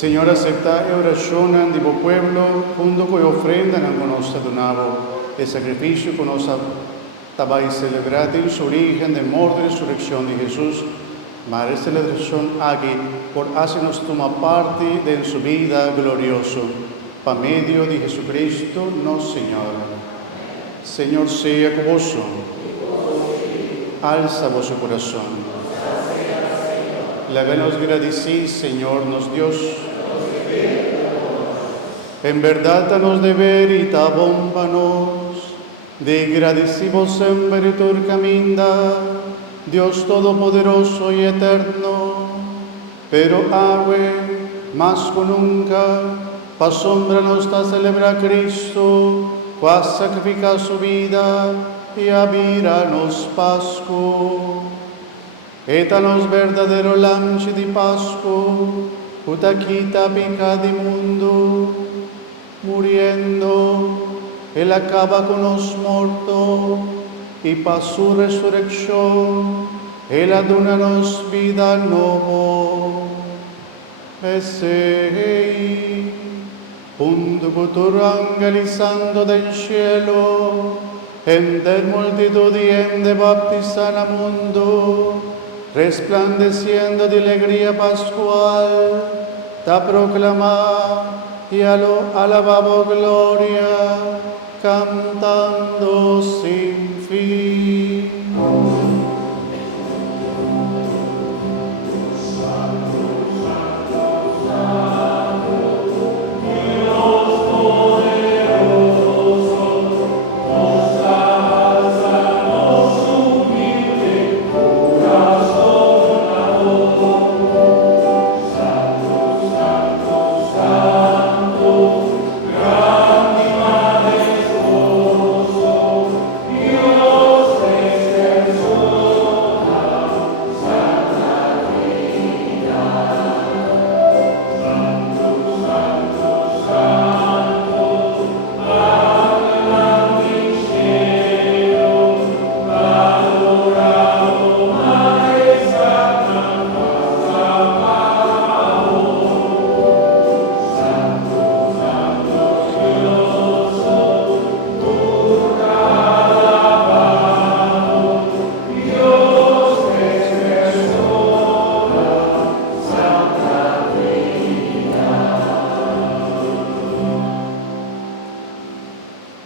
Señor, acepta e oración de vos pueblo, junto con ofrenda que nos donado, el sacrificio que nos tabais celebrado en su origen de muerte y resurrección de Jesús, mas esta celebración aquí por hacernos tomar parte de su vida glorioso, por medio de Jesucristo, nuestro Señor. Señor, sea con vos, alza vuestro corazón. Levenos agradecís, Señor, nos Dios. En verdad nos deber y tabómpanos, de agradecimos siempre tu caminda, Dios Todopoderoso y Eterno. Pero agüe, más que nunca, pa sombra nos da celebra Cristo, cual sacrifica su vida y abiranos Pascu. Étanos verdadero lanche di Pascu, puta quita pica di mundo, muriendo, Él acaba con los muertos, y pa su resurrección, Él adónanos vida nuevo. Besei, junto con tu ángel santo del cielo, en der multitud y en de baptizar al mundo, resplandeciendo de alegría pascual, ta proclama y alabamos gloria, cantando sin fin.